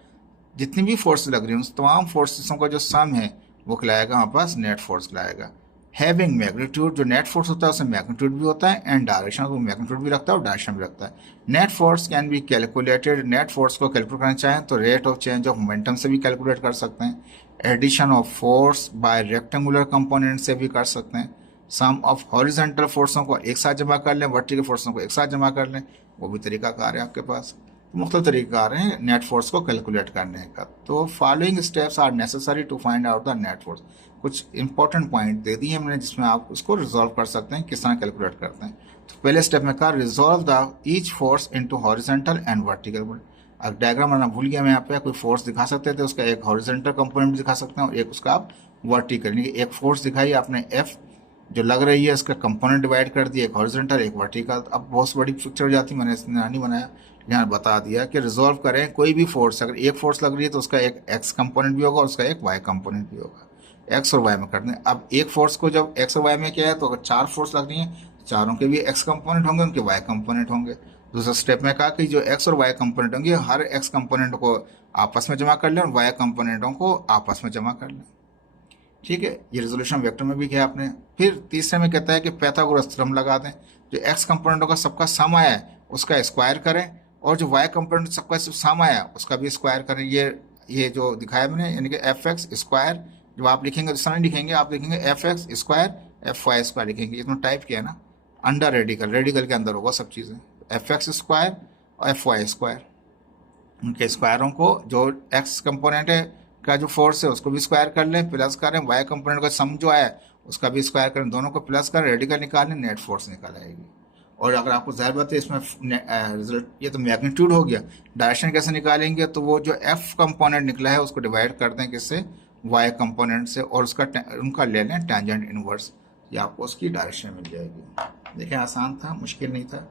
जितनी भी फोर्स लग रही है उन तमाम फोर्सेसों का जो सम है वो कहलाएगा हमारे पास नेट फोर्स कहलाएगा। हैविंग मैग्नीट्यूड, जो नेट फोर्स होता है उसमें मैग्नीट्यूड भी होता है, एंड डायरेक्शन, वो मैग्नीट्यूड भी रखता है और डायरेक्शन भी रखता है। Net force can be calculated, net force को कैलकुलेट करना चाहें तो rate of change of momentum से भी कैलकुलेट कर सकते हैं, addition of force by rectangular component से भी कर सकते हैं, सम ऑफ हॉरिजॉन्टल फोर्सों को एक साथ जमा कर लें, वर्टिकल फोर्सों को एक साथ जमा कर लें, वो भी तरीका कार है आपके पास। तो मुख्तलिफ तरीक़ाकार हैं नेट फोर्स को कैलकुलेट करने का। तो following steps are necessary to find out the net force. कुछ इंपॉर्टेंट पॉइंट दे दिए हमने जिसमें आप उसको रिजॉल्व कर सकते हैं, किस तरह कैलकुलेट करते हैं। तो पहले स्टेप में कहा resolve the each force into horizontal and vertical. अब डायग्राम बनाना भूल गया मैं, यहाँ पे कोई फोर्स दिखा सकते थे, उसका एक हॉरिजॉन्टल कंपोनेंट दिखा सकते हैं और एक उसका आप वर्टिकल, एक फोर्स दिखाई आपने एफ जो लग रही है, इसका कंपोनेंट डिवाइड कर दिया, एक हॉरिजॉन्टल एक वर्टिकल। अब बहुत बड़ी पिक्चर हो जाती, मैंने नहीं बनाया, यहाँ बता दिया कि रिजॉल्व करें कोई भी फोर्स, अगर एक फोर्स लग रही है तो उसका एक एक्स कंपोनेंट भी होगा और उसका एक वाई कंपोनेंट भी होगा, एक्स और वाई में करते हैं। अब एक फोर्स को जब एक्स और वाई में किया है तो अगर 4 फोर्स लग रही है, चारों के भी एक्स कंपोनेंट होंगे, उनके वाई कंपोनेंट होंगे। दूसरा स्टेप में कहा कि जो एक्स और वाई कंपोनेंट होंगे हर एक्स कंपोनेंट को आपस में जमा कर लें और वाई कंपोनेंटों को आपस में जमा कर लें। ठीक है, ये रेजोल्यूशन वेक्टर में भी किया आपने। फिर तीसरे में कहता है कि पाइथागोरस थ्योरम लगा दें, जो एक्स कंपोनेंटों का सबका सम आया है उसका स्क्वायर करें और जो वाई कंपोनेंट सबका सम आया उसका भी स्क्वायर करें। ये जो दिखाया मैंने, यानी कि एफ एक्स स्क्वायर, जो आप लिखेंगे दूसरा नहीं लिखेंगे, आप लिखेंगे F X square F Y square लिखेंगे, इसमें टाइप किया ना अंडर रेडिकल, रेडिकल के अंदर होगा सब चीज़ें, एफ एक्स स्क्वायर और एफ वाई स्क्वायर, उनके स्क्वायरों को जो एक्स कंपोनेंट है का जो फोर्स है उसको भी स्क्वायर कर लें, प्लस करें वाई कंपोनेंट का सम जो आया उसका भी स्क्वायर करें, दोनों को प्लस करें, रेडिकल निकालें, नेट फोर्स निकाल आएगी। और अगर आपको ज़ाहिर बात है इसमें रिजल्ट, ये तो मैग्नीट्यूड हो गया, डायरेक्शन कैसे निकालेंगे, तो वो जो एफ कंपोनेंट निकला है उसको डिवाइड कर दें किससे, वाई कंपोनेंट से, और उसका उनका ले लें टेंजेंट इनवर्स, ये आपको उसकी डायरेक्शन मिल जाएगी। देखें आसान था, मुश्किल नहीं था।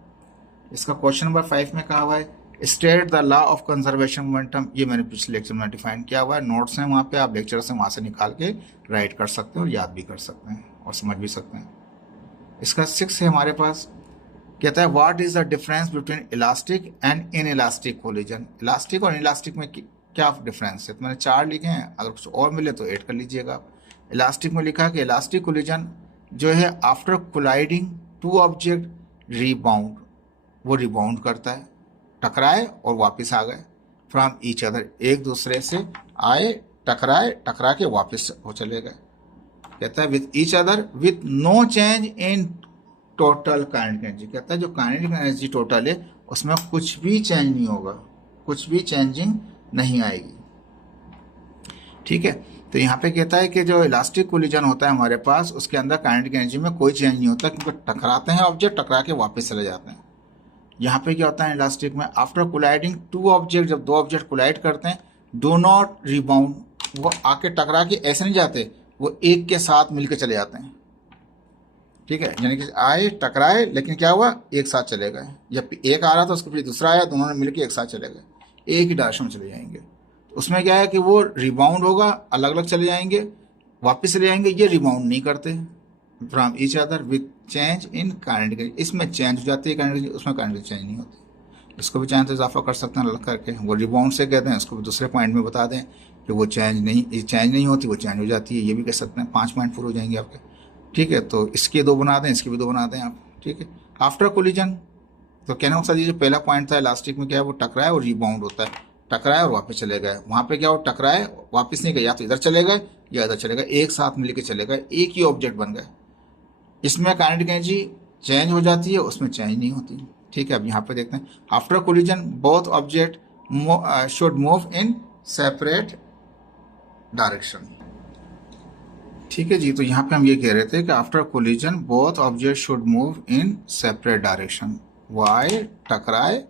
इसका क्वेश्चन नंबर 5 में कहा हुआ है state the law of conservation momentum, ये मैंने पिछले लेक्चर में डिफाइन किया हुआ है, नोट्स हैं वहाँ पे, आप लेक्चर से वहाँ से निकाल के राइट कर सकते हैं और याद भी कर सकते हैं और समझ भी सकते हैं। इसका 6 है हमारे पास, कहता है what is the difference between elastic and in elastic collision. Elastic और इलास्टिक में क्या डिफरेंस है, तो मैंने 4 लिखे हैं, अगर कुछ और मिले तो ऐड कर लीजिएगा। इलास्टिक में लिखा कि इलास्टिक कोलिजन जो है after colliding two object rebound, वो रिबाउंड करता है, टकराए और वापस आ गए फ्रॉम ईच अदर, एक दूसरे से आए, टकराए, टकरा के वापस हो चले गए। कहता है with each other with no change in total kinetic energy, कहता है जो काइनेटिक एनर्जी टोटल है उसमें कुछ भी चेंज नहीं होगा, कुछ भी चेंजिंग नहीं आएगी। ठीक है, तो यहाँ पे कहता है कि जो इलास्टिक कोलिजन होता है हमारे पास, उसके अंदर काइनेटिक एनर्जी में कोई चेंज नहीं होता, क्योंकि टकराते हैं ऑब्जेक्ट, टकरा के वापस चले जाते हैं। यहाँ पे क्या होता है इलास्टिक में, आफ्टर कोलाइडिंग टू ऑब्जेक्ट, जब 2 ऑब्जेक्ट कोलाइड करते हैं, डो नॉट रिबाउंड, वो आके टकरा के ऐसे नहीं जाते, वो एक के साथ मिलकर चले जाते हैं। ठीक है, यानी कि आए, टकराए, लेकिन क्या हुआ, एक साथ चले गए, जब एक आ रहा था उसके पीछे दूसरा आया, दोनों ने मिलकर एक साथ चले गए, एक ही डायरेक्शन में चले जाएंगे। उसमें क्या है कि वो रिबाउंड होगा, अलग अलग चले जाएंगे, वापस चले जाएंगे, ये रिबाउंड नहीं करते from each other with change in kinetic, इसमें चेंज हो जाती है काइनेटिक, उसमें काइनेटिक चेंज नहीं होती। इसको भी चाहें तो इजाफा कर सकते हैं अलग करके, वो रिबाउंड से कहते हैं, उसको भी दूसरे पॉइंट में बता दें कि वो चेंज नहीं होती, वो चेंज हो जाती है, ये भी कह सकते हैं। 5 पॉइंट पूरे हो जाएंगे आपके। ठीक है, तो इसके 2 बना दें, इसके भी 2 बना दें आप। ठीक है, आफ्टर कोलिजन, तो कहने का मकसद ये जो पहला पॉइंट था इलास्टिक में, क्या है, वो टकराए और रिबाउंड होता है, टकराए और वापस चले गए। वहाँ पे क्या हो, टकराए वापस नहीं गए, या तो इधर चले गए या इधर चले गए, एक साथ मिलकर चले गए, एक ही ऑब्जेक्ट बन गए। इसमें काइनेटिक एनर्जी चेंज हो जाती है, उसमें चेंज नहीं होती। ठीक है, अब यहाँ पे देखते हैं after collision both object should move in separate direction. ठीक है जी, तो यहाँ पे हम ये कह रहे थे कि after collision both object should move in separate direction. वाई टकराए,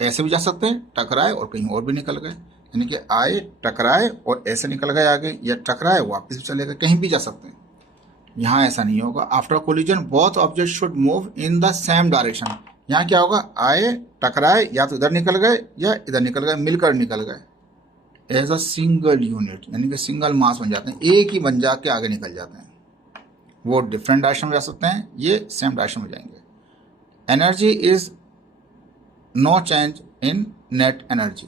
ऐसे भी जा सकते हैं, टकराए और कहीं और भी निकल गए, यानी कि आए, टकराए और ऐसे निकल गए आगे, या टकराए वापस भी चले गए, कहीं भी जा सकते हैं। यहाँ ऐसा नहीं होगा। After collision both object should move in the same direction, यहाँ क्या होगा, आए, टकराए, या तो इधर निकल गए या इधर निकल गए, मिलकर निकल गए, एज अ सिंगल यूनिट, यानी कि सिंगल मास बन जाते हैं, एक ही बन जाके आगे निकल जाते हैं। वो डिफरेंट डायरेक्शन में जा सकते हैं, ये सेम डायरेक्शन में जाएंगे। Energy is no change in net energy,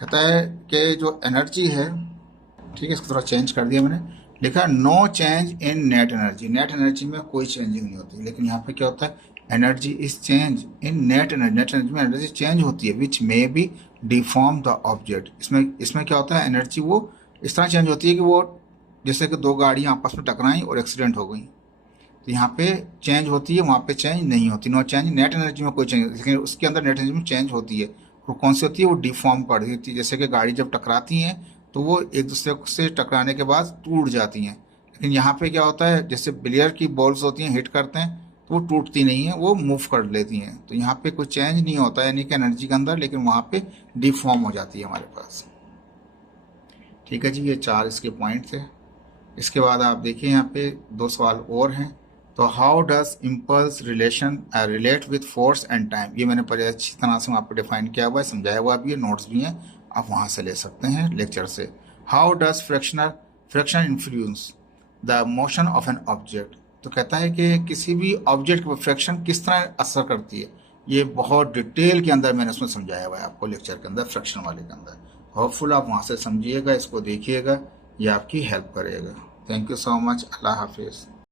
कहता है कि जो एनर्जी है, ठीक है, इसको थोड़ा चेंज कर दिया मैंने, लिखा no change in net energy, net energy में कोई चेंजिंग नहीं होती, लेकिन यहाँ पे क्या होता है, energy is change in net energy, net energy में एनर्जी चेंज होती है, which may be deform the object. इसमें क्या होता है, एनर्जी वो इस तरह चेंज होती है कि वो जैसे कि 2 गाड़ियाँ आपस में टकराई और एक्सीडेंट हो गई, तो यहाँ पे चेंज होती है, वहाँ पे चेंज नहीं होती, नो चेंज। नेट एनर्जी में कोई चेंज, लेकिन उसके अंदर नेट एनर्जी में चेंज होती है, वो कौन सी होती है, वो डिफॉर्म कर देती है। जैसे कि गाड़ी जब टकराती हैं तो वो एक दूसरे से टकराने के बाद टूट जाती हैं, लेकिन यहाँ पे क्या होता है, जैसे बिलियर की बॉल्स होती हैं, हिट करते हैं तो वो टूटती नहीं है, वो मूव कर लेती हैं। तो यहाँ पे कोई चेंज नहीं होता है यानी कि एनर्जी के अंदर, लेकिन वहाँ पे डिफॉर्म हो जाती है हमारे पास। ठीक है जी, ये 4 इसके पॉइंट थे। इसके बाद आप देखिए यहाँ पे 2 सवाल और हैं। तो how does impulse relation relate with force and time, ये मैंने पहले अच्छी तरह से वहाँ पे डिफाइन किया हुआ है, समझाया हुआ भी है, नोट्स भी हैं, आप वहाँ से ले सकते हैं लेक्चर से। How does friction influence the motion of an object, तो कहता है कि किसी भी ऑब्जेक्ट पर फ्रिक्शन किस तरह असर करती है, ये बहुत डिटेल के अंदर मैंने उसमें समझाया हुआ है आपको लेक्चर के अंदर, फ्रिक्शन वाले के अंदर। होपफुल आप वहाँ से समझिएगा, इसको देखिएगा, ये आपकी हेल्प करेगा। थैंक यू सो मच, अल्लाह हाफिज़।